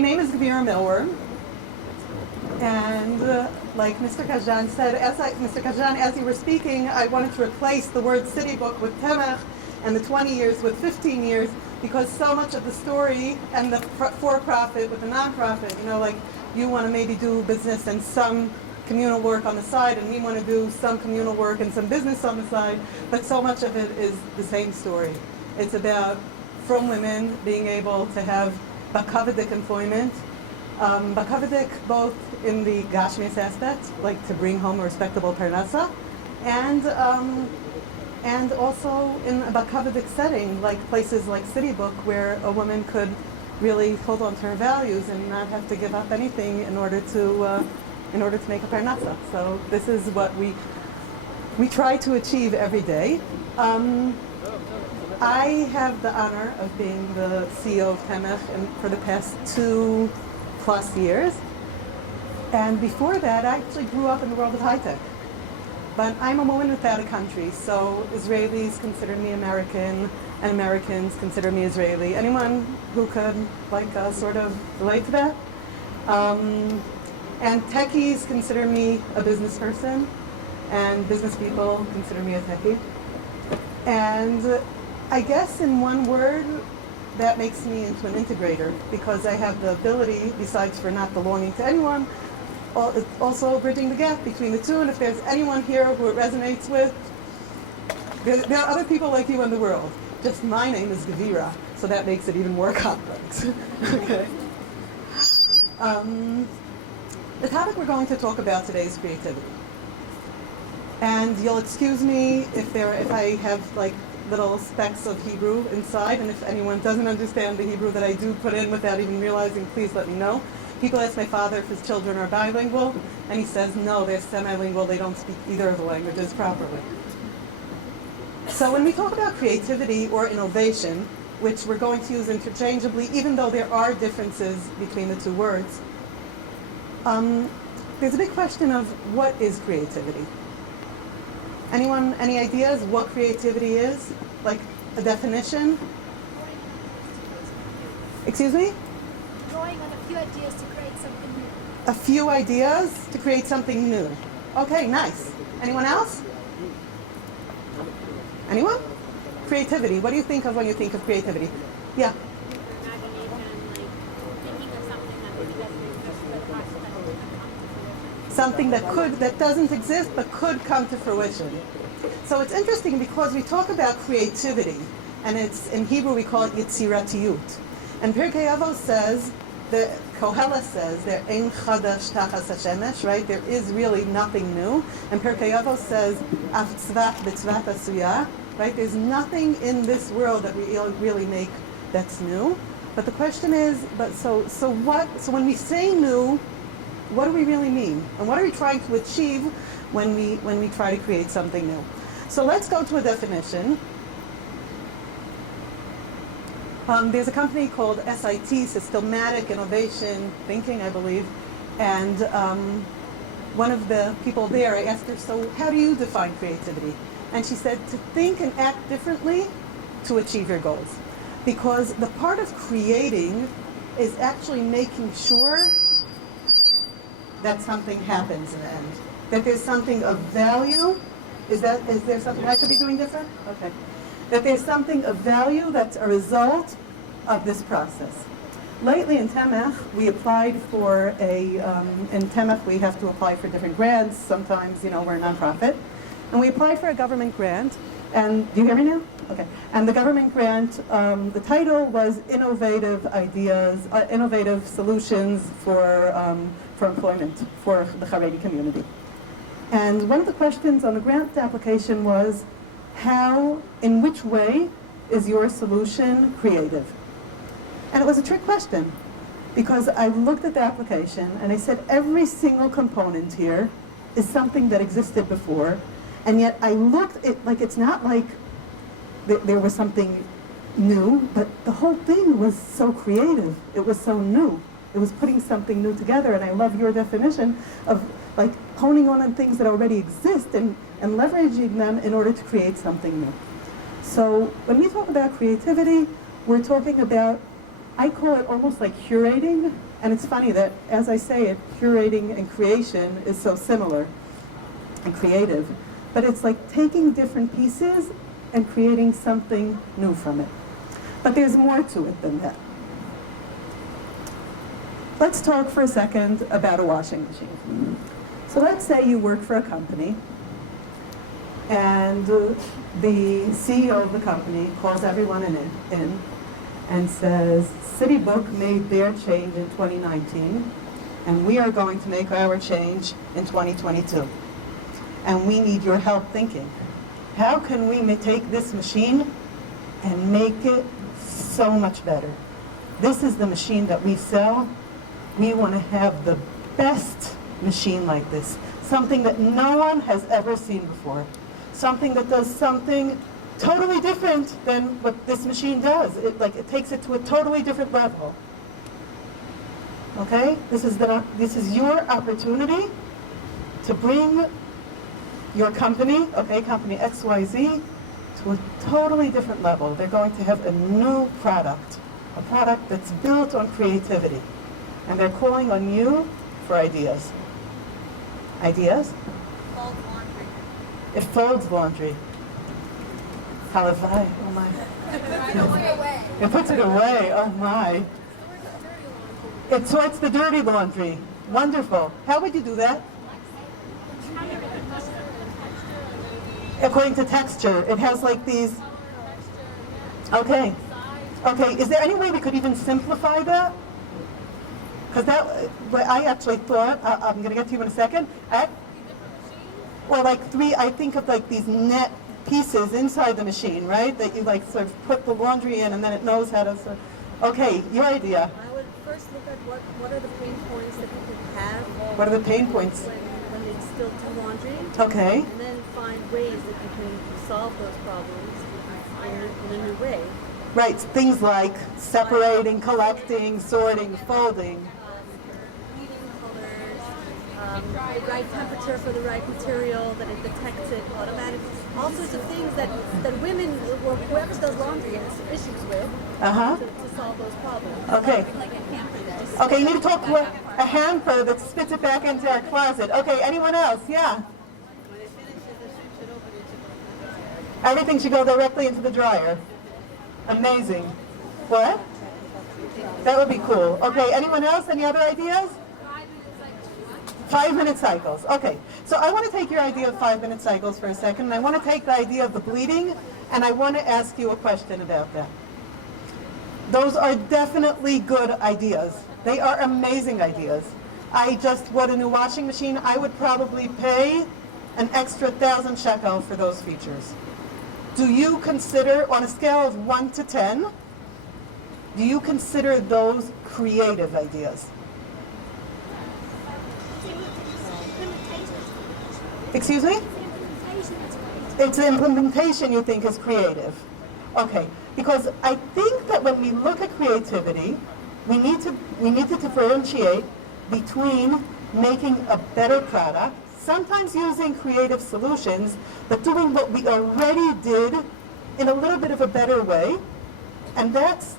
My name is Gvira Milworm, and like Mr. Kazan said, Mr. Kazan, as you were speaking, I wanted to replace the word CityBook with Temech and the 20 years with 15 years, because so much of the story and the for-profit with the non-profit, like you want to maybe do business and some communal work on the side, and we want to do some communal work and some business on the side, but so much of it is the same story. It's about from women being able to have bakavadik employment, bakavadik both in the gashmias aspect, like to bring home a respectable parnasa, and also in a bakavadik setting, like places like CityBook, where a woman could really hold on to her values and not have to give up anything in order to make a parnasa. So this is what we try to achieve every day. I have the honor of being the CEO of Temech for the past 2+ years. And before that, I actually grew up in the world of high tech. But I'm a woman without a country, so Israelis consider me American, and Americans consider me Israeli. Anyone who could sort of relate to that? And techies consider me a business person, and business people consider me a techie. And I guess in one word, that makes me into an integrator, because I have the ability, besides for not belonging to anyone, also bridging the gap between the two. And if there's anyone here who it resonates with, there are other people like you in the world. Just my name is Gvira, so that makes it even more complex. Okay. The topic we're going to talk about today is creativity. And you'll excuse me if I have little specks of Hebrew inside, and if anyone doesn't understand the Hebrew that I do put in without even realizing, please let me know. People ask my father if his children are bilingual, and he says no, they're semi-lingual, they don't speak either of the languages properly. So when we talk about creativity or innovation, which we're going to use interchangeably, even though there are differences between the two words, there's a big question of what is creativity? Anyone, any ideas what creativity is? Like a definition? Excuse me? Drawing on a few ideas to create something new. A few ideas to create something new. Okay, nice. Anyone else? Anyone? Creativity. What do you think of when you think of creativity? Yeah. Something that doesn't exist but could come to fruition. So it's interesting because we talk about creativity, and it's in Hebrew we call it yitziratiyut. And Pirkei Avos says, the Koheles says, there ein chadash tachas hashemesh, right? There is really nothing new. And Pirkei Avos says, af tzvat b'tzvat asuya, right? There's nothing in this world that we really make that's new. But the question is, so when we say new, what do we really mean? And what are we trying to achieve when we try to create something new? So let's go to a definition. There's a company called SIT, Systematic Innovation Thinking, I believe. And one of the people there, I asked her, so how do you define creativity? And she said, to think and act differently to achieve your goals. Because the part of creating is actually making sure that something happens in the end. That there's something of value. Is there something I could be doing different? Okay. That there's something of value that's a result of this process. Lately in Temech, we applied for in Temech we have to apply for different grants. Sometimes, we're a nonprofit. And we applied for a government grant. And do you hear me now? Okay. And the government grant, the title was Innovative Ideas, Innovative Solutions for employment for the Haredi community. And one of the questions on the grant application was, in which way is your solution creative? And it was a trick question, because I looked at the application and I said every single component here is something that existed before, and yet I looked at it's not like there was something new, but the whole thing was so creative. It was so new. It was putting something new together, and I love your definition of honing on things that already exist and leveraging them in order to create something new. So when we talk about creativity, we're talking about, I call it almost like curating And it's funny that, as I say it, curating and creation is so similar and creative, but it's like taking different pieces and creating something new from it. But there's more to it than that. Let's talk for a second about a washing machine. So let's say you work for a company, and the CEO of the company calls everyone in and says, CityBook made their change in 2019, and we are going to make our change in 2022. And we need your help thinking. How can we take this machine and make it so much better? This is the machine that we sell. We want to have the best machine like this. Something that no one has ever seen before. Something that does something totally different than what this machine does. It takes it to a totally different level. Okay? This is your opportunity to bring your company, okay, company XYZ, to a totally different level. They're going to have a new product, a product that's built on creativity. And they're calling on you for ideas. Ideas? Fold laundry. It folds laundry. Halavai, oh my. It puts it away, oh my. It sorts the dirty laundry. Wonderful. How would you do that? According to texture. It has like these. Okay. Okay, is there any way we could even simplify that? Because I actually thought, I'm going to get to you in a second. Well, like I think of like these net pieces inside the machine, right? That you like sort of put the laundry in and then it knows how to sort of, okay, your idea. I would first look at what are the pain points that people have. What are the pain points? When they still do laundry. Okay. And then find ways that you can solve those problems in a new way. Right, things like separating, collecting, sorting, folding. Reading colors, the right temperature for the right material, that it detects it automatically. All sorts of things that women, or whoever does laundry has issues with to solve those problems. Okay. Like a hamper that Okay, you need to talk to a hamper that spits it back into our closet. Okay, anyone else? Yeah. Everything should go directly into the dryer. Amazing. What? That would be cool. Okay, anyone else? Any other ideas? 5-minute cycles. Okay, so I want to take your idea of 5-minute cycles for a second, and I want to take the idea of the bleeding, and I want to ask you a question about that. Those are definitely good ideas. They are amazing ideas. I just bought a new washing machine. I would probably pay an extra 1,000 shekel for those features. Do you consider, on a scale of 1 to 10, do you consider those creative ideas? Excuse me? It's the implementation you think is creative. Okay, because I think that when we look at creativity, we need to differentiate between making a better product, sometimes using creative solutions, but doing what we already did in a little bit of a better way, and that's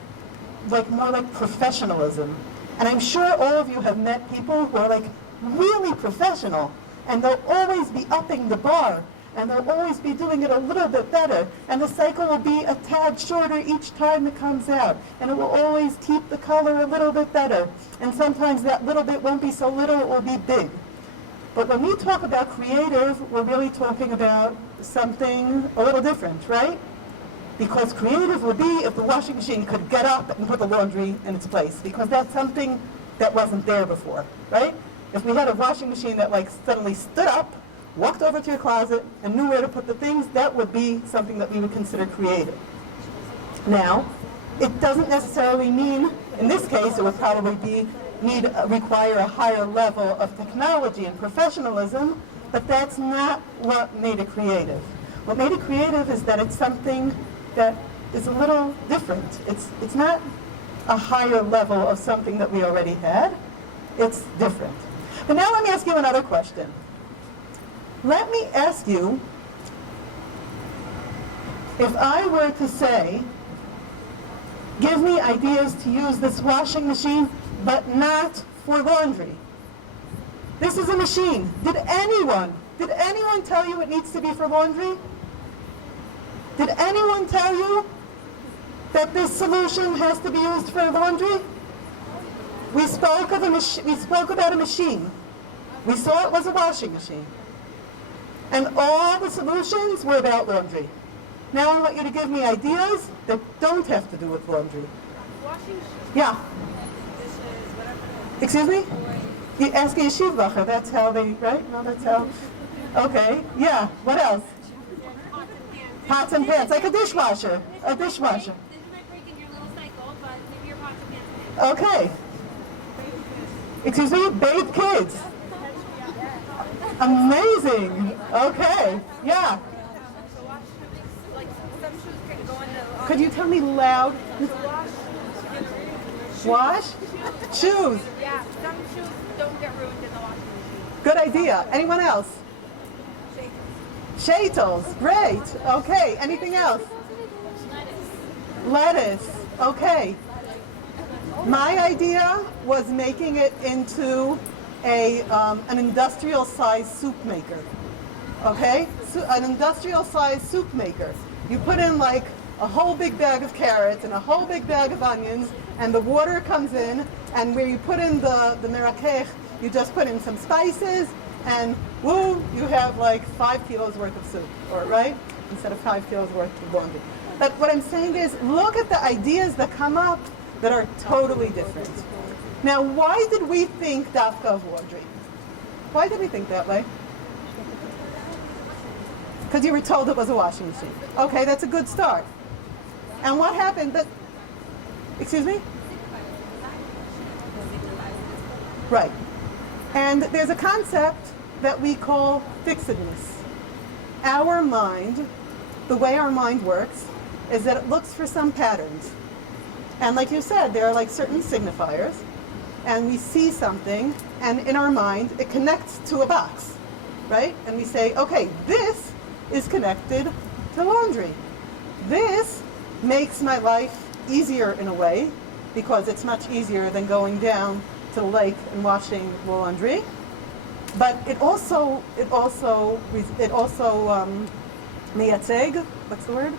like more like professionalism. And I'm sure all of you have met people who are like really professional, and they'll always be upping the bar, and they'll always be doing it a little bit better, and the cycle will be a tad shorter each time it comes out, and it will always keep the color a little bit better, and sometimes that little bit won't be so little, it will be big. But when we talk about creative, we're really talking about something a little different, right? Because creative would be if the washing machine could get up and put the laundry in its place, because that's something that wasn't there before, right? If we had a washing machine that like suddenly stood up, walked over to your closet, and knew where to put the things, that would be something that we would consider creative. Now, it doesn't necessarily mean, in this case, it would probably require a higher level of technology and professionalism, but that's not what made it creative. What made it creative is that it's something that is a little different. It's not a higher level of something that we already had. It's different. But now let me ask you another question. Let me ask you, if I were to say, give me ideas to use this washing machine but not for laundry. This is a machine. Did anyone tell you it needs to be for laundry? Did anyone tell you that this solution has to be used for laundry? We spoke about a machine. We saw it was a washing machine. And all the solutions were about laundry. Now I want you to give me ideas that don't have to do with laundry. Washing Yeah. dishes, whatever. Excuse me? You ask a yeshivacher, that's how they, right? No, that's how. Okay, yeah. What else? Pots and pans, like a dishwasher. A dishwasher. This might break in your little cycle, but maybe your pots and pans. Okay. Excuse me? Bathe kids. Amazing. Okay. Yeah. Like some shoes can go in the Could you tell me loud? Wash? Shoes. yeah, some shoes don't get ruined in the washing machine. Good idea. Anyone else? Shaitels. Great. Okay. Anything else? Lettuce. Okay. My idea was making it into an industrial-sized soup maker. Okay? So an industrial-sized soup maker. You put in like a whole big bag of carrots and a whole big bag of onions, and the water comes in, and where you put in the merakech, you just put in some spices, and woo, you have like 5 kilos worth of soup, or right? Instead of 5 kilos worth of laundry. But what I'm saying is, look at the ideas that come up that are totally different. Now, why did we think dafka of laundry? Why did we think that way? Because you were told it was a washing machine. Okay, that's a good start. And what happened? Excuse me? Right. And there's a concept that we call fixedness. Our mind, the way our mind works, is that it looks for some patterns. And like you said, there are like certain signifiers, and we see something, and in our mind, it connects to a box, right? And we say, okay, this is connected to laundry. This makes my life easier in a way, because it's much easier than going down to the lake and washing the laundry. But it also miyateg, what's the word?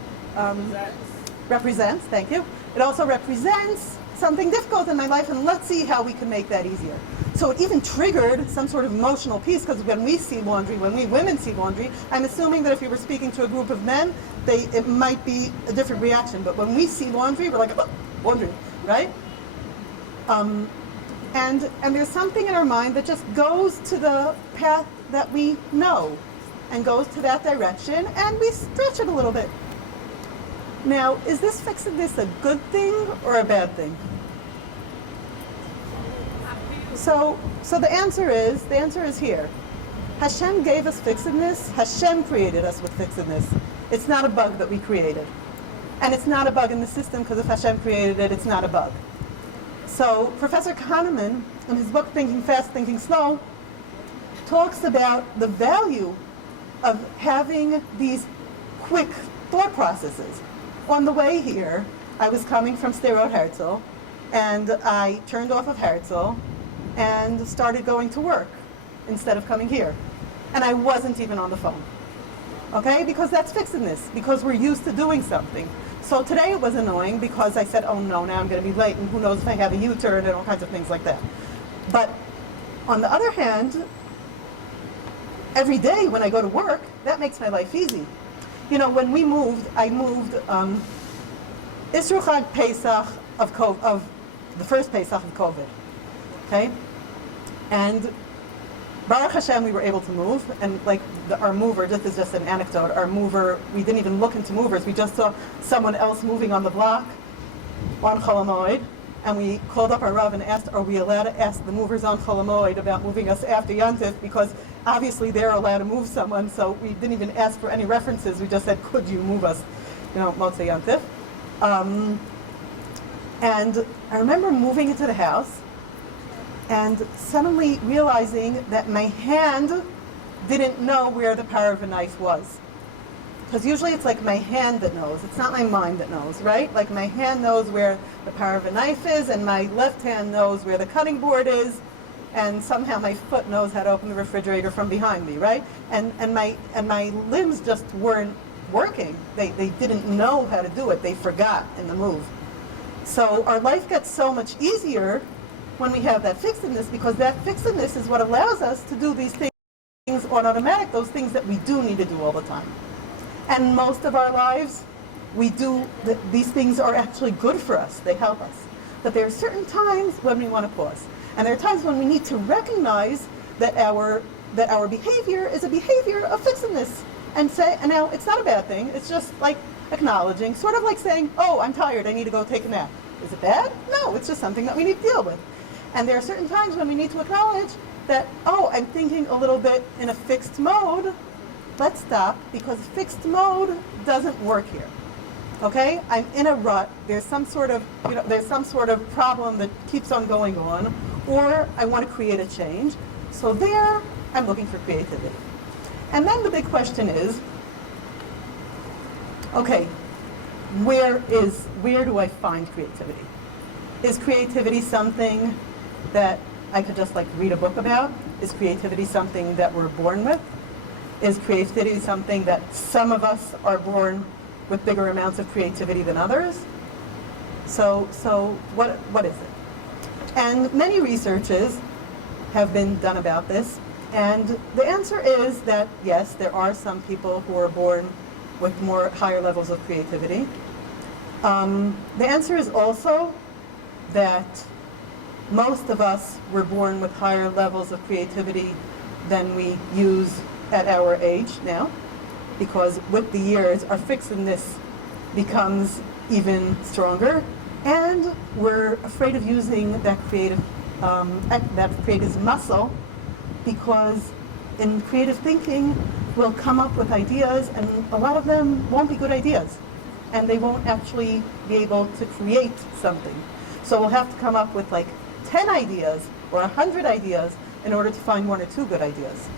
Represents, thank you. It also represents something difficult in my life, and let's see how we can make that easier. So it even triggered some sort of emotional piece, because when we see laundry, when we women see laundry, I'm assuming that if you were speaking to a group of men, it might be a different reaction. But when we see laundry, we're like, oh, laundry, right? And there's something in our mind that just goes to the path that we know, and goes to that direction, and we stretch it a little bit. Now, is this fixedness a good thing or a bad thing? So the answer is here. Hashem gave us fixedness. Hashem created us with fixedness. It's not a bug that we created. And it's not a bug in the system, because if Hashem created it, it's not a bug. So Professor Kahneman, in his book Thinking Fast, Thinking Slow, talks about the value of having these quick thought processes. On the way here, I was coming from Sderot Herzl, and I turned off of Herzl and started going to work instead of coming here. And I wasn't even on the phone. Okay? Because that's fixedness, because we're used to doing something. So today it was annoying because I said, oh no, now I'm going to be late, and who knows if I have a U-turn and all kinds of things like that. But on the other hand, every day when I go to work, that makes my life easy. You know, when we moved, I moved Isru Chag Pesach of the first Pesach of COVID, okay? And Baruch Hashem, we were able to move, and like our mover, this is just an anecdote, our mover, we didn't even look into movers, we just saw someone else moving on the block on Chol HaMoed, and we called up our Rav and asked, are we allowed to ask the movers on Chol HaMoed about moving us after Yantif, because obviously they're allowed to move someone, so we didn't even ask for any references, we just said, could you move us, you know, Motzei Yantif. And I remember moving into the house, and suddenly realizing that my hand didn't know where the power of a knife was. because usually it's like my hand that knows. It's not my mind that knows, right? Like my hand knows where the power of a knife is, and my left hand knows where the cutting board is, and somehow my foot knows how to open the refrigerator from behind me, right? And my limbs just weren't working. They didn't know how to do it. They forgot in the move. So our life gets so much easier when we have that fixedness, because that fixedness is what allows us to do these things on automatic, those things that we do need to do all the time. And most of our lives, these things are actually good for us. They help us. But there are certain times when we want to pause. And there are times when we need to recognize that our behavior is a behavior of fixedness. And now it's not a bad thing. It's just like acknowledging, sort of like saying, oh, I'm tired, I need to go take a nap. Is it bad? No, it's just something that we need to deal with. And there are certain times when we need to acknowledge that, oh, I'm thinking a little bit in a fixed mode. Let's stop, because fixed mode doesn't work here. Okay? I'm in a rut. There's some sort of, there's some sort of problem that keeps on going on, or I want to create a change. So there, I'm looking for creativity. And then the big question is, okay, where do I find creativity? Is creativity something that I could just like read a book about? Is creativity something that we're born with? Is creativity something that some of us are born with bigger amounts of creativity than others? So what is it? And many researches have been done about this, and the answer is that yes, there are some people who are born with higher levels of creativity. The answer is also that most of us were born with higher levels of creativity than we use at our age now, because with the years our fixedness becomes even stronger, and we're afraid of using that creative muscle, because in creative thinking we'll come up with ideas, and a lot of them won't be good ideas, and they won't actually be able to create something. So we'll have to come up with like 10 ideas or 100 ideas in order to find 1 or 2 good ideas.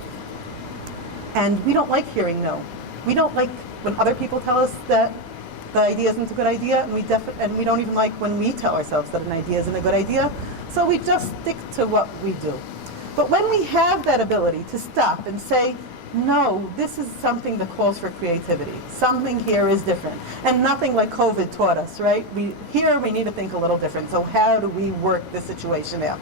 And we don't like hearing no. We don't like when other people tell us that the idea isn't a good idea, and we don't even like when we tell ourselves that an idea isn't a good idea. So we just stick to what we do. But when we have that ability to stop and say, no, this is something that calls for creativity. Something here is different. And nothing like COVID taught us, right? Here we need to think a little different. So how do we work this situation out?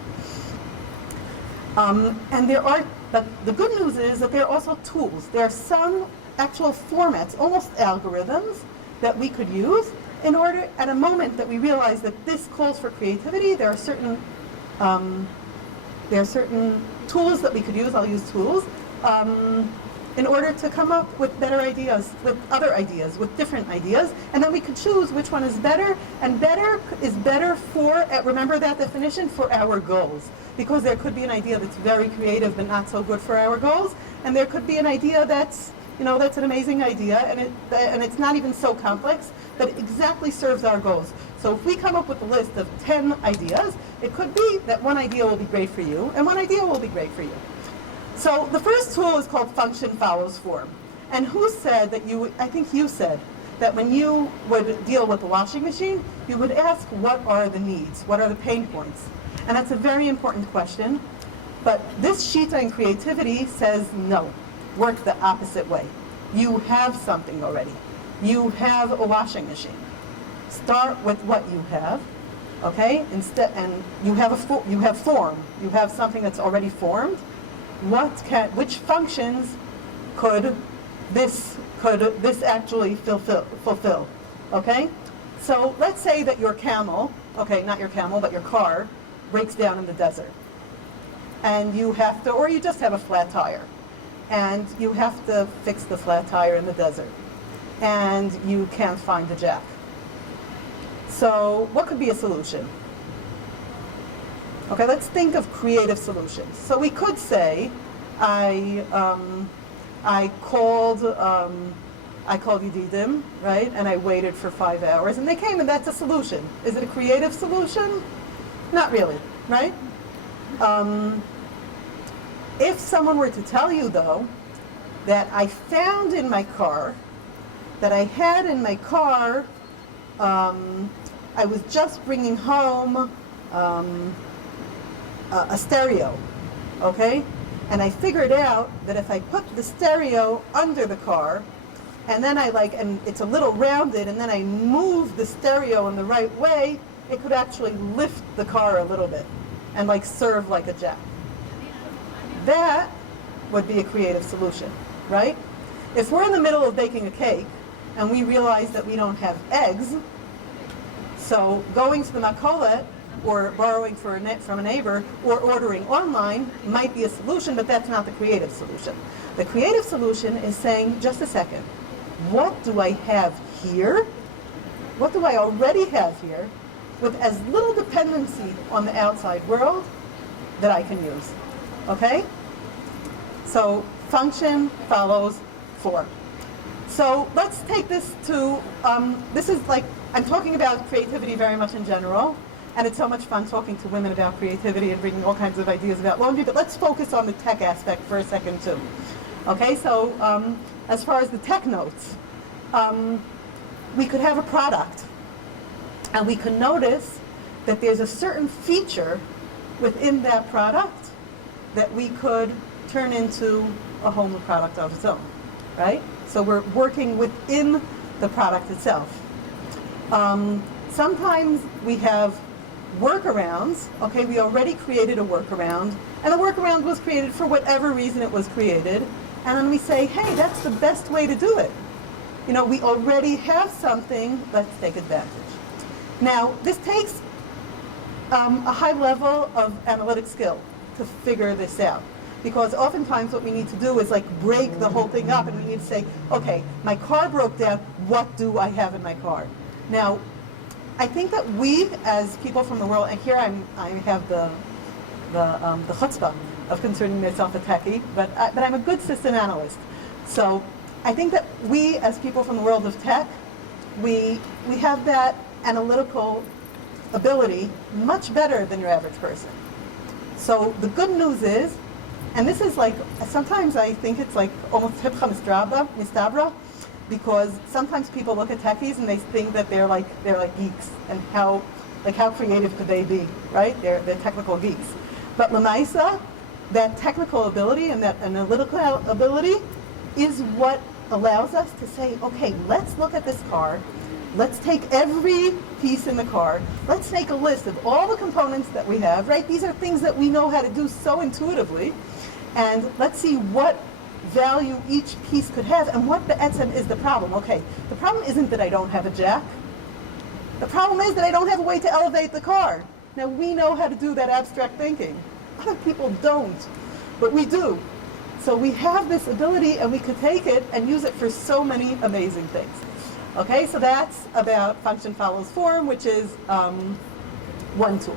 But the good news is that there are also tools. There are some actual formats, almost algorithms, that we could use in order, at a moment that we realize that this calls for creativity, there are certain tools that we could use. I'll use tools in order to come up with better ideas, with other ideas, with different ideas, and then we could choose which one is better, and better is better for, remember that definition, for our goals. Because there could be an idea that's very creative but not so good for our goals, and there could be an idea that's, that's an amazing idea, and it's not even so complex, but it exactly serves our goals. So if we come up with a list of 10 ideas, it could be that one idea will be great for you, and one idea will be great for you. So the first tool is called function follows form. And who said that I think you said that when you would deal with the washing machine, you would ask, what are the needs? What are the pain points? And that's a very important question. But this Shita in creativity says no. Work the opposite way. You have something already. You have a washing machine. Start with what you have, okay? And you have form. You have something that's already formed. Which functions could this actually fulfill? Okay? So let's say that your camel, okay, not your camel, but your car, breaks down in the desert. And you have to, or you just have a flat tire. And you have to fix the flat tire in the desert. And you can't find the jack. So what could be a solution? Okay, let's think of creative solutions. So we could say, I called Yedidim, right? And I waited for 5 hours, and they came, and that's a solution. Is it a creative solution? Not really, right? If someone were to tell you, though, that I found in my car that I had in my car. I was just bringing home a stereo, okay? And I figured out that if I put the stereo under the car, and then and it's a little rounded, and then I move the stereo in the right way, it could actually lift the car a little bit and serve like a jack. That would be a creative solution, right? If we're in the middle of baking a cake and we realize that we don't have eggs, so going to the makolet or borrowing from a neighbor or ordering online might be a solution, but that's not the creative solution. The creative solution is saying, just a second, what do I have here? What do I already have here with as little dependency on the outside world that I can use? Okay? So function follows form. So let's take this to, this is I'm talking about creativity very much in general, and it's so much fun talking to women about creativity and bringing all kinds of ideas about laundry, but let's focus on the tech aspect for a second too. Okay, so as far as the tech notes, we could have a product, and we could notice that there's a certain feature within that product that we could turn into a whole new product of its own, right? So we're working within the product itself. Sometimes we have workarounds. Okay, we already created a workaround, and the workaround was created for whatever reason it was created, and then we say, hey, that's the best way to do it. We already have something, let's take advantage. Now, this takes a high level of analytic skill to figure this out, because oftentimes what we need to do is break the whole thing up, and we need to say, okay, my car broke down, what do I have in my car? Now, I think that we, as people from the world, and here I have the chutzpah of considering myself a techie, but I'm a good system analyst. So I think that we, as people from the world of tech, we have that analytical ability much better than your average person. So the good news is, and this is sometimes I think it's almost hipcha mistabra, because sometimes people look at techies and they think that they're like geeks, and how creative could they be, right? They're technical geeks. But lemaisa, that technical ability and that analytical ability is what allows us to say, okay, let's look at this car, let's take every piece in the car, let's make a list of all the components that we have, right? These are things that we know how to do so intuitively, and let's see what value each piece could have, and what be'etzem is the problem. Okay, the problem isn't that I don't have a jack. The problem is that I don't have a way to elevate the car. Now, we know how to do that abstract thinking. Other people don't, but we do. So we have this ability, and we could take it and use it for so many amazing things. Okay, so that's about function follows form, which is one tool.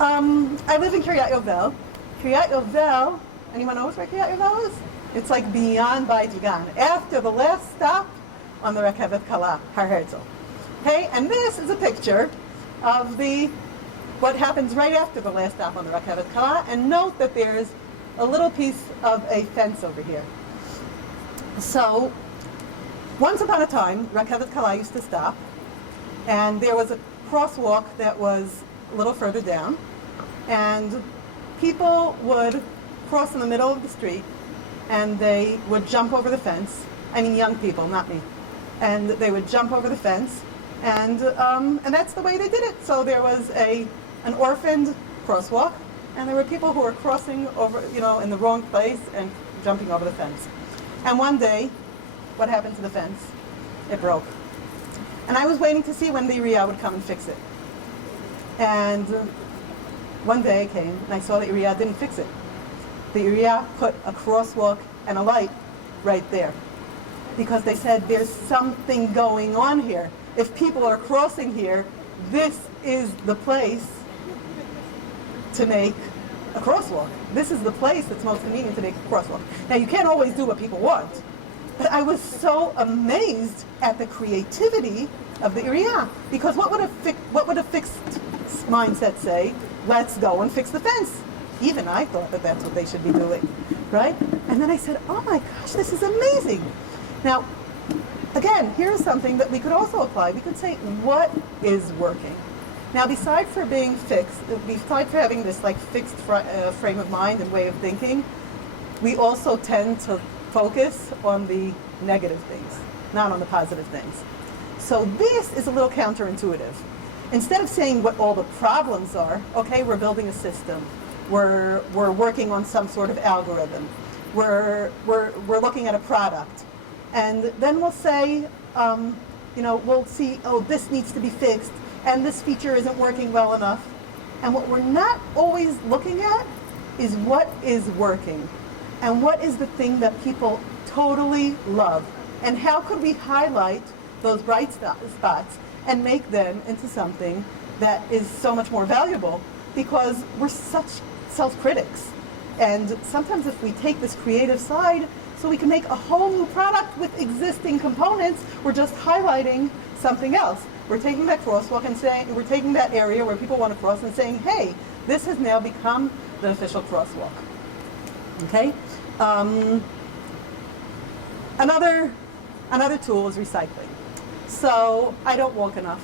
I live in Kiryat Yovel. Kiryat Yovel, anyone knows where Kiryat Yovel is? It's beyond Beit Gan, after the last stop on the Rekevet Kala, Har Herzl. Okay, and this is a picture of what happens right after the last stop on the Rekevet Kala, and note that there's a little piece of a fence over here. So, once upon a time, Rekevet Kala used to stop, and there was a crosswalk that was a little further down, and people would cross in the middle of the street, and they would jump over the fence. I mean, young people, not me. And they would jump over the fence, and that's the way they did it. So there was an orphaned crosswalk, and there were people who were crossing over, in the wrong place and jumping over the fence. And one day, what happened to the fence? It broke. And I was waiting to see when the Uriah would come and fix it. And one day I came, and I saw the Uriah didn't fix it. The Uriah put a crosswalk and a light right there, because they said there's something going on here. If people are crossing here, this is the place to make a crosswalk. This is the place that's most convenient to make a crosswalk. Now, you can't always do what people want, but I was so amazed at the creativity of the Uriah, because what would a fixed mindset say? Let's go and fix the fence. Even I thought that that's what they should be doing, right? And then I said, oh my gosh, this is amazing. Now, again, here's something that we could also apply. We could say, what is working? Now, besides for being fixed, besides for having this like fixed frame of mind and way of thinking, we also tend to focus on the negative things, not on the positive things. So this is a little counterintuitive. Instead of saying what all the problems are, okay, we're building a system, we're working on some sort of algorithm, we're looking at a product, and then we'll say, we'll see, oh, this needs to be fixed, and this feature isn't working well enough. And what we're not always looking at is what is working, and what is the thing that people totally love, and how could we highlight those bright spots and make them into something that is so much more valuable, because we're such self-critics. And sometimes if we take this creative side so we can make a whole new product with existing components, we're just highlighting something else. We're taking that crosswalk and saying, we're taking that area where people want to cross and saying, hey, this has now become the official crosswalk. Okay? Another tool is recycling. So I don't walk enough,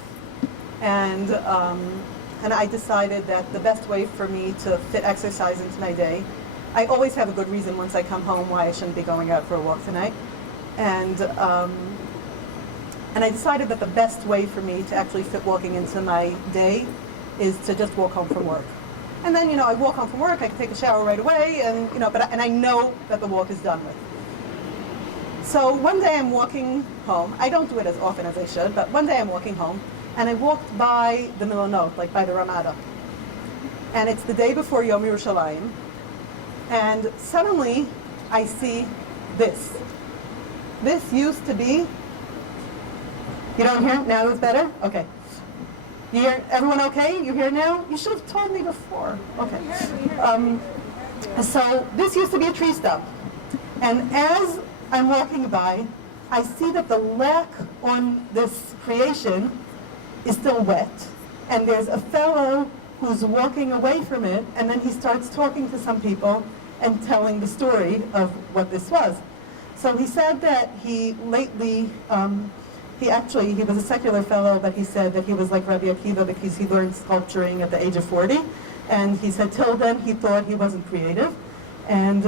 and I decided that the best way for me to fit exercise into my day, I always have a good reason once I come home why I shouldn't be going out for a walk tonight, and I decided that the best way for me to actually fit walking into my day is to just walk home from work. And then, I walk home from work, I can take a shower right away, and I know that the walk is done with. So one day I'm walking home. I don't do it as often as I should, but one day I'm walking home, and I walked by the Milonot, like by the Ramada. And it's the day before Yom Yerushalayim, and suddenly I see this. This used to be, you don't hear? Now it's better? Okay. You hear? Everyone okay? You hear now? You should have told me before. Okay. So this used to be a tree stump. And as I'm walking by, I see that the lac on this creation is still wet, and there's a fellow who's walking away from it, and then he starts talking to some people and telling the story of what this was. So he said that he lately, he was a secular fellow, but he said that he was like Rabbi Akiva because he learned sculpturing at the age of 40, and he said till then he thought he wasn't creative. And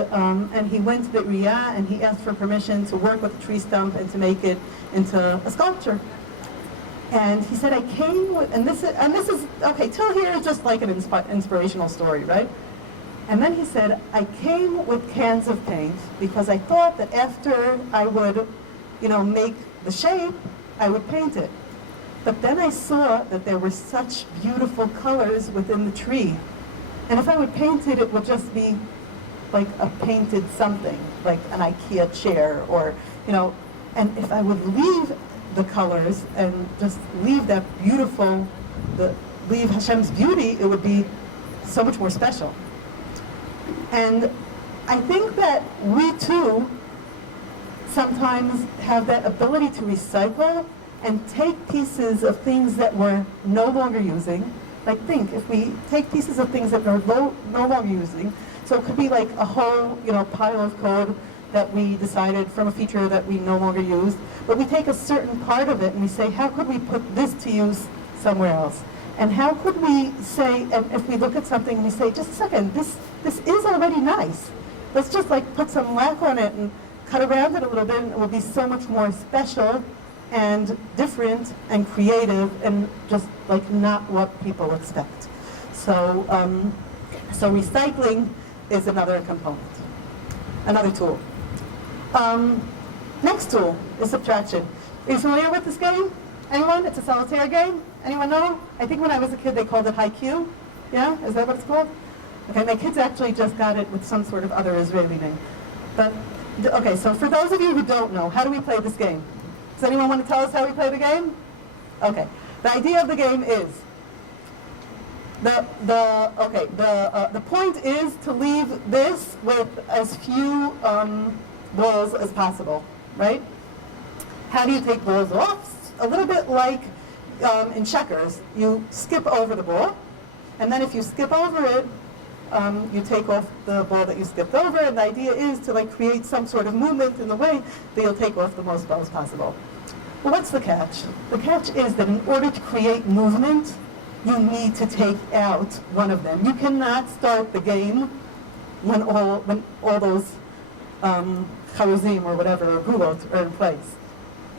he went to the Riyah and he asked for permission to work with a tree stump and to make it into a sculpture. And he said, I came with, and this is okay, till here is just like an inspirational story, right? And then he said, I came with cans of paint because I thought that after I would, make the shape, I would paint it. But then I saw that there were such beautiful colors within the tree. And if I would paint it, it would just be like a painted something, like an IKEA chair, or, and if I would leave the colors and just leave that beautiful, leave Hashem's beauty, it would be so much more special. And I think that we too sometimes have that ability to recycle and take pieces of things that we're no longer using. Like think, if we take pieces of things that we're no longer using, so it could be like a whole, pile of code that we decided from a feature that we no longer used, but we take a certain part of it and we say, how could we put this to use somewhere else? And how could we say, and if we look at something and we say, just a second, this is already nice. Let's just like put some lac on it and cut around it a little bit, and it will be so much more special and different and creative and just like not what people expect. So, so recycling is another component, another tool. Next tool is subtraction. Are you familiar with this game? Anyone? It's a solitaire game. Anyone know? I think when I was a kid they called it Haiku. Yeah? Is that what it's called? Okay, my kids actually just got it with some sort of other Israeli name. But, okay, so for those of you who don't know, how do we play this game? Does anyone want to tell us how we play the game? Okay. The idea of the game is, the point is to leave this with as few balls as possible, right? How do you take balls off? A little bit like in checkers. You skip over the ball, and then if you skip over it, you take off the ball that you skipped over, and the idea is to like create some sort of movement in the way that you'll take off the most balls possible. Well, what's the catch? The catch is that in order to create movement, you need to take out one of them. You cannot start the game when all those charuzim or whatever, or gulot are in place.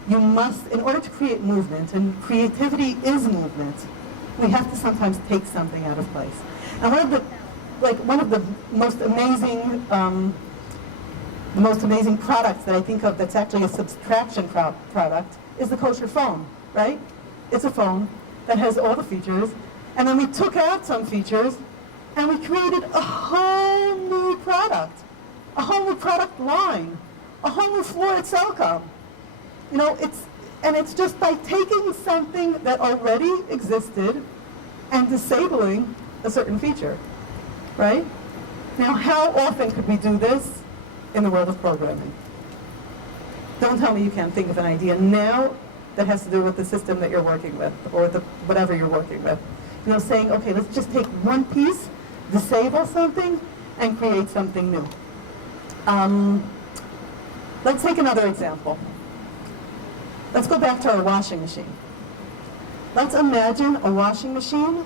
You must, in order to create movement, and creativity is movement, we have to sometimes take something out of place. And one of the most amazing products that I think of that's actually a subtraction product is the kosher phone, right? It's a phone that has all the features, and then we took out some features and we created a whole new product line, a whole new floor at Cellcom. You know, it's just by taking something that already existed and disabling a certain feature, right? Now, how often could we do this in the world of programming? Don't tell me you can't think of an idea now that has to do with the system that you're working with, or whatever you're working with. You know, saying, okay, let's just take one piece, disable something, and create something new. Let's take another example. Let's go back to our washing machine. Let's imagine a washing machine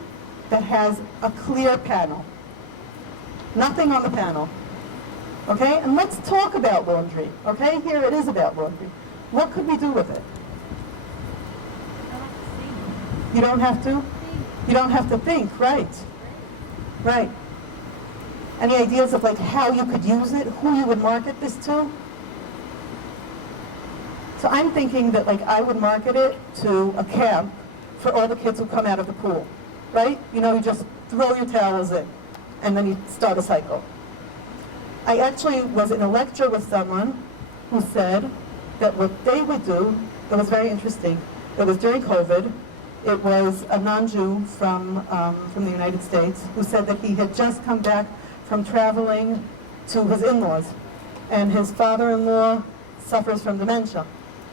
that has a clear panel. Nothing on the panel. Okay? And let's talk about laundry. Okay? Here it is about laundry. What could we do with it? You don't have to? You don't have to think, right? Right. Any ideas of like how you could use it? Who you would market this to? So I'm thinking that like I would market it to a camp for all the kids who come out of the pool, right? You know, you just throw your towels in and then you start a cycle. I actually was in a lecture with someone who said that what they would do, it was very interesting. It was during COVID. It was a non-Jew from the United States who said that he had just come back from traveling to his in-laws, and his father-in-law suffers from dementia.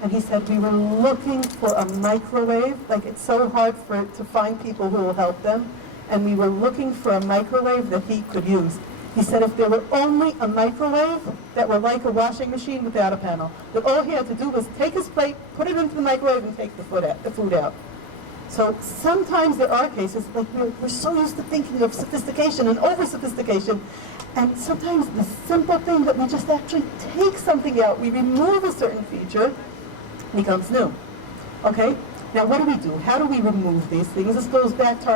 And he said, we were looking for a microwave, like it's so hard to find people who will help them, and we were looking for a microwave that he could use. He said if there were only a microwave that were like a washing machine without a panel, that all he had to do was take his plate, put it into the microwave, and take the food out. So sometimes there are cases, like we're so used to thinking of sophistication and over-sophistication, and sometimes the simple thing that we just actually take something out, we remove a certain feature, becomes new. Okay? Now what do? How do we remove these things? This goes back to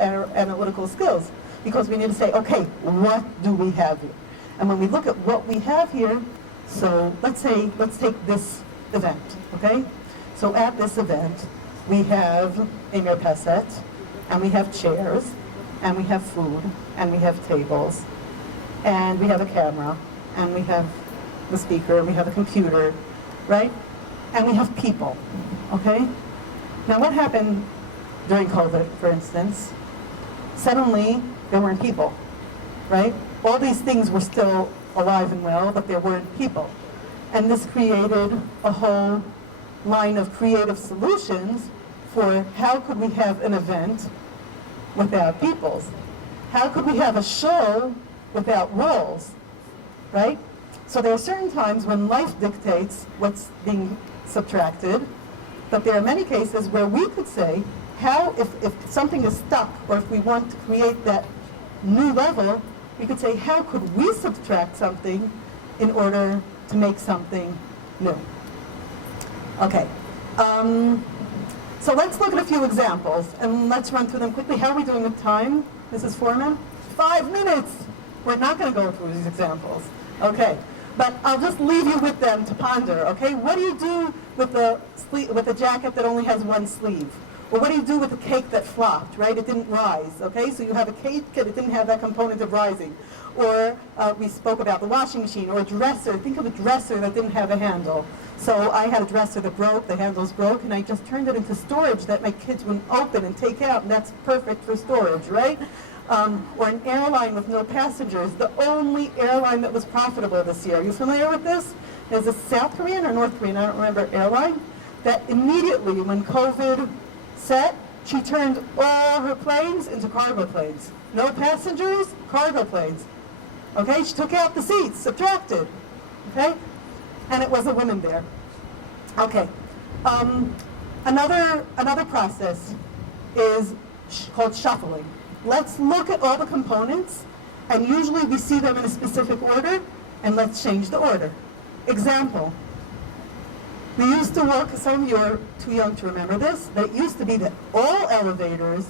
our analytical skills, because we need to say, okay, what do we have here? And when we look at what we have here, so let's take this event, okay? So at this event, we have a mirpaset, and we have chairs, and we have food, and we have tables, and we have a camera, and we have the speaker, and we have a computer, right? And we have people, okay? Now what happened during COVID, for instance? Suddenly, there weren't people, right? All these things were still alive and well, but there weren't people. And this created a whole line of creative solutions for how could we have an event without peoples? How could we have a show without walls, right? So there are certain times when life dictates what's being subtracted, but there are many cases where we could say, how, if something is stuck, or if we want to create that new level, we could say, how could we subtract something in order to make something new? Okay. So let's look at a few examples, and let's run through them quickly. How are we doing with time, Mrs. Foreman? 5 minutes! We're not going to go through these examples. Okay. But I'll just leave you with them to ponder, okay? What do you do with the jacket that only has one sleeve? Or what do you do with the cake that flopped, right? It didn't rise, okay? So you have a cake and it didn't have that component of rising. Or we spoke about the washing machine, or a dresser. Think of a dresser that didn't have a handle. So I had a dresser that broke, the handles broke, and I just turned it into storage that my kids would open and take out, and that's perfect for storage, right? Or an airline with no passengers, the only airline that was profitable this year. Are you familiar with this? There's a South Korean or North Korean, I don't remember, airline, that immediately when COVID set, she turned all her planes into cargo planes. No passengers, cargo planes. Okay, she took out the seats, subtracted. Okay, and it was a woman there. Okay, Another process is called shuffling. Let's look at all the components, and usually we see them in a specific order, and let's change the order. Example, we used to work, some of you are too young to remember this, but it used to be that all elevators,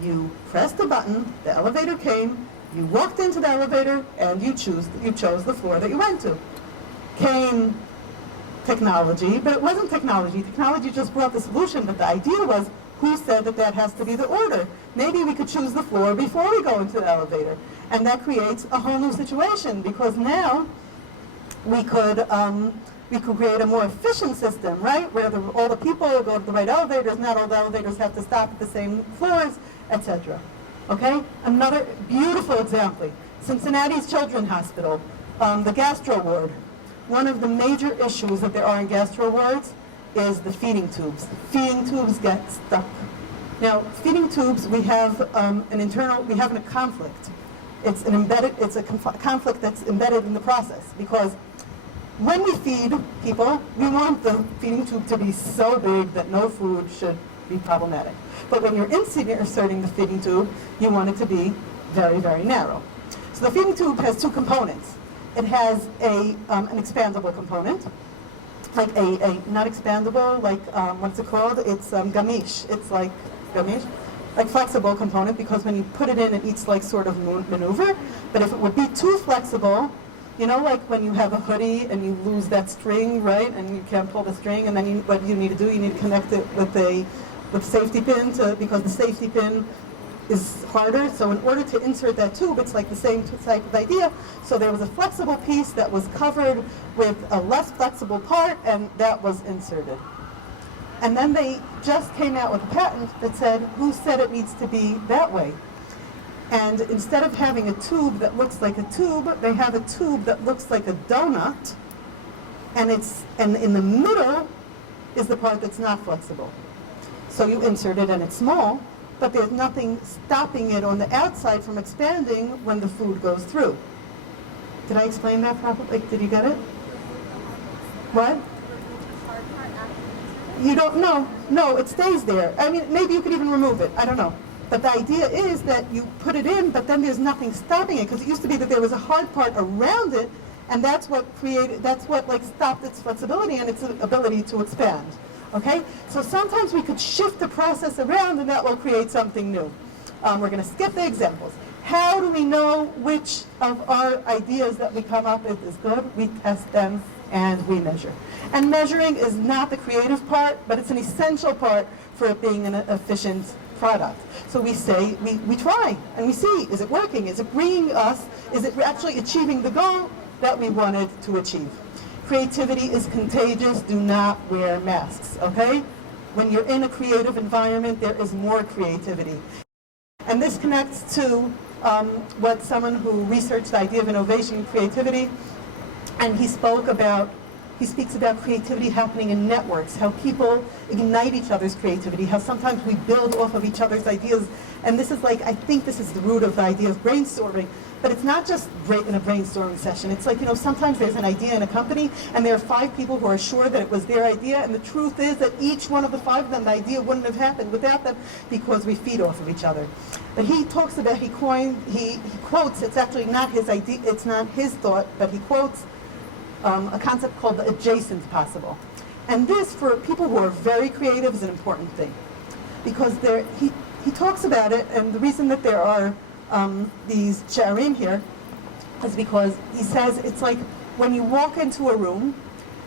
you pressed the button, the elevator came, you walked into the elevator, and you chose the floor that you went to. Came technology, but it wasn't technology. Technology just brought the solution, but the idea was, who said that that has to be the order? Maybe we could choose the floor before we go into the elevator. And that creates a whole new situation, because now we could create a more efficient system, right? Where all the people go to the right elevators, not all the elevators have to stop at the same floors, etc. Okay? Another beautiful example, Cincinnati's Children's Hospital, the gastro ward. One of the major issues that there are in gastro wards is the feeding tubes. Feeding tubes get stuck. Now, feeding tubes, we have a conflict. It's a conflict that's embedded in the process, because when we feed people, we want the feeding tube to be so big that no food should be problematic. But when you're inserting the feeding tube, you want it to be very, very narrow. So the feeding tube has two components. It has an expandable component, like not expandable, like, what's it called? It's gamish. It's like gamish, like flexible component, because when you put it in, it needs like sort of maneuver. But if it would be too flexible, you know, like when you have a hoodie and you lose that string, right, and you can't pull the string, and then what you need to do, you need to connect it with safety pin, because the safety pin is harder. So in order to insert that tube, it's like the same type of idea. So there was a flexible piece that was covered with a less flexible part, and that was inserted. And then they just came out with a patent that said, who said it needs to be that way? And instead of having a tube that looks like a tube, they have a tube that looks like a donut, and in the middle is the part that's not flexible. So you insert it and it's small, but there's nothing stopping it on the outside from expanding when the food goes through. Did I explain that properly? Did you get it? What? You don't know. No, it stays there. I mean, maybe you could even remove it. I don't know. But the idea is that you put it in, but then there's nothing stopping it, because it used to be that there was a hard part around it, and that's what like stopped its flexibility and its ability to expand. Okay? So sometimes we could shift the process around, and that will create something new. We're going to skip the examples. How do we know which of our ideas that we come up with is good? We test them and we measure. And measuring is not the creative part, but it's an essential part for it being an efficient product. So we say, we try, and we see, is it working? Is it bringing us, is it actually achieving the goal that we wanted to achieve? Creativity is contagious. Do not wear masks, okay? When you're in a creative environment, there is more creativity. And this connects to what someone who researched the idea of innovation and creativity, and he speaks about creativity happening in networks, how people ignite each other's creativity, how sometimes we build off of each other's ideas. And this is like, I think this is the root of the idea of brainstorming. But it's not just in a brainstorming session. It's like, you know, sometimes there's an idea in a company, and there are 5 people who are sure that it was their idea, and the truth is that each one of the 5 of them, the idea wouldn't have happened without them, because we feed off of each other. But he talks about, he quotes, it's actually not his idea, it's not his thought, but he quotes a concept called the adjacent possible. And this, for people who are very creative, is an important thing. Because he talks about it, and the reason that there are these sharim here is because he says it's like when you walk into a room,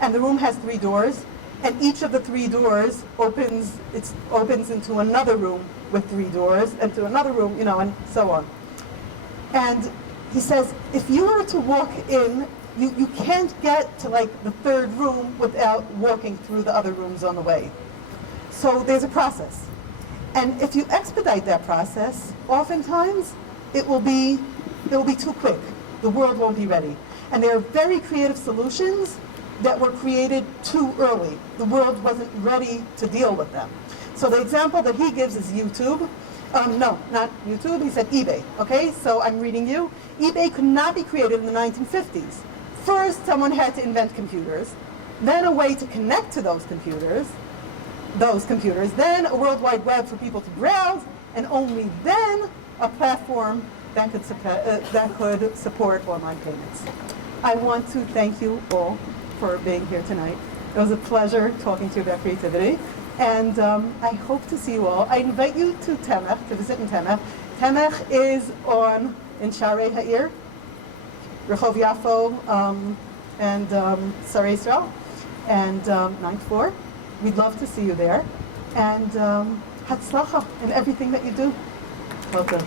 and the room has 3 doors, and each of the 3 doors opens into another room with 3 doors, and to another room, you know, and so on. And he says, if you were to walk in, you can't get to like the 3rd room without walking through the other rooms on the way. So there's a process. And if you expedite that process, oftentimes it will be too quick. The world won't be ready. And there are very creative solutions that were created too early. The world wasn't ready to deal with them. So the example that he gives is YouTube. No, not YouTube, he said eBay, okay? So I'm reading you. eBay could not be created in the 1950s. First, someone had to invent computers, then a way to connect to those computers, those computers, then a World Wide Web for people to browse, and only then a platform that could support online payments. I want to thank you all for being here tonight. It was a pleasure talking to you about creativity, and I hope to see you all. I invite you to Temech, to visit in Temech. Temech is in Sharei Ha'ir, Rehov Yafo, and Sarei Israel, and 9th floor. We'd love to see you there, and Hatzlacha in everything that you do. Welcome.